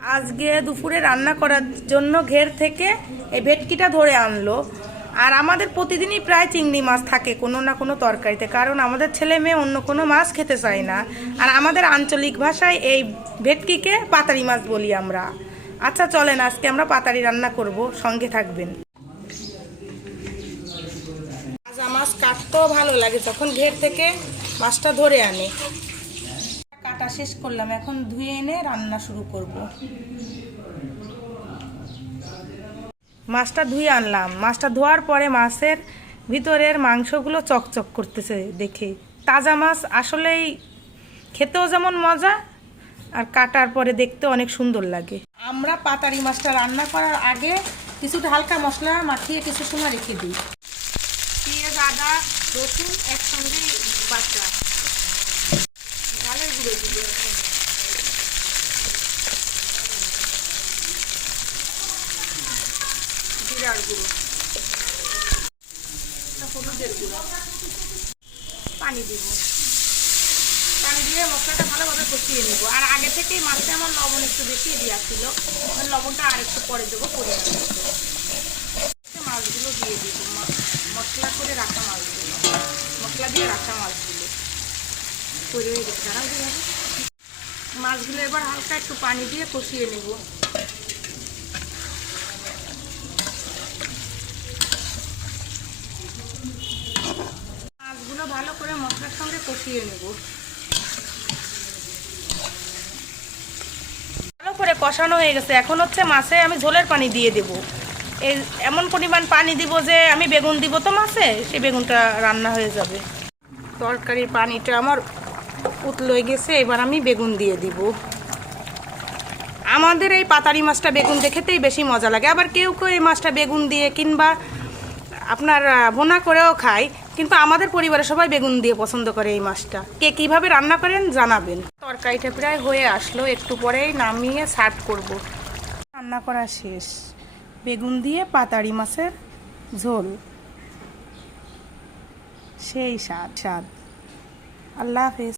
আজকে দুপুরে রান্না করার জন্য ঘের থেকে এই ভেটকিটা ধরে আনলো। আর আমাদের প্রতিদিনই প্রায় চিংড়ি মাছ থাকে কোনো না কোনো তরকারিতে, কারণ আমাদের ছেলে মেয়ে অন্য কোনো মাছ খেতে চায় না। আর আমাদের আঞ্চলিক ভাষায় এই ভেটকিকে পাতারি মাছ বলি আমরা। আচ্ছা চলেন আজকে আমরা পাতারি রান্না করব, সঙ্গে থাকবেন। ভাজা মাছ কাটতেও ভালো লাগে যখন ঘের থেকে মাছটা ধরে আনে। কাটা শেষ করলাম, এখন ধুয়ে এনে রান্না শুরু করব। মাছটা ধুয়ে আনলাম, মাছটা ধোয়ার পরে মাছের ভিতরের মাংসগুলো চকচক করতেছে দেখে। তাজা মাছ আসলেই খেতেও যেমন মজা, আর কাটার পরে দেখতে অনেক সুন্দর লাগে। আমরা পাতারি মাছটা রান্না করার আগে কিছুটা হালকা মশলা মাখিয়ে কিছু সময় রেখে দিই। পেঁয়াজ, আদা, রসুন একসঙ্গে বাটা, ঝালের গুঁড়ো দিব, জিরার গুঁড়ো, হলুদের গুঁড়ো, পানি দিব। পানি দিয়ে মশলাটা ভালোভাবে কষিয়ে নেব। আর আগে থেকেই মাছটা আমার লবণ একটু বেশি দেওয়া ছিল, লবণটা আর একটু পরে দেবো পরিমাণ মতো। মাছগুলো দিয়ে দিব, মশলা করে রাখা মাছগুলো, মশলা দিয়ে রাখা মাছগুলো তৈরি হয়ে গেছে। মাছগুলো এবার হালকা একটু পানি দিয়ে কষিয়ে নেব। মাছগুলো ভালো করে মশলার সঙ্গে কষিয়ে নেব। ভালো করে কষানো হয়ে গেছে, এখন হচ্ছে মাছে আমি ঝোলের পানি দিয়ে দেব। এই এমন পরিমাণ পানি দিব যে আমি বেগুন দিব তো মাছে, সেই বেগুনটা রান্না হয়ে যাবে। তরকারির পানিটা আমার উতলে গেছে, এবার আমি বেগুন দিয়ে দিব। আমাদের এই পাতারি মাছটা বেগুন দিয়ে খেতেই বেশি মজা লাগে। আবার কেউ কেউ এই মাছটা বেগুন দিয়ে কিংবা আপনার ভুনা করেও খায়, কিন্তু আমাদের পরিবারে সবাই বেগুন দিয়ে পছন্দ করে এই মাছটা। কে কীভাবে রান্না করেন জানাবেন। তরকারিটা প্রায় হয়ে আসলো, একটু পরেই নামিয়ে সার্ভ করব। রান্না করা শেষ, বেগুন দিয়ে পাতারি মাছের ঝোল, সেই স্বাদ। আল্লাহ হাফেজ।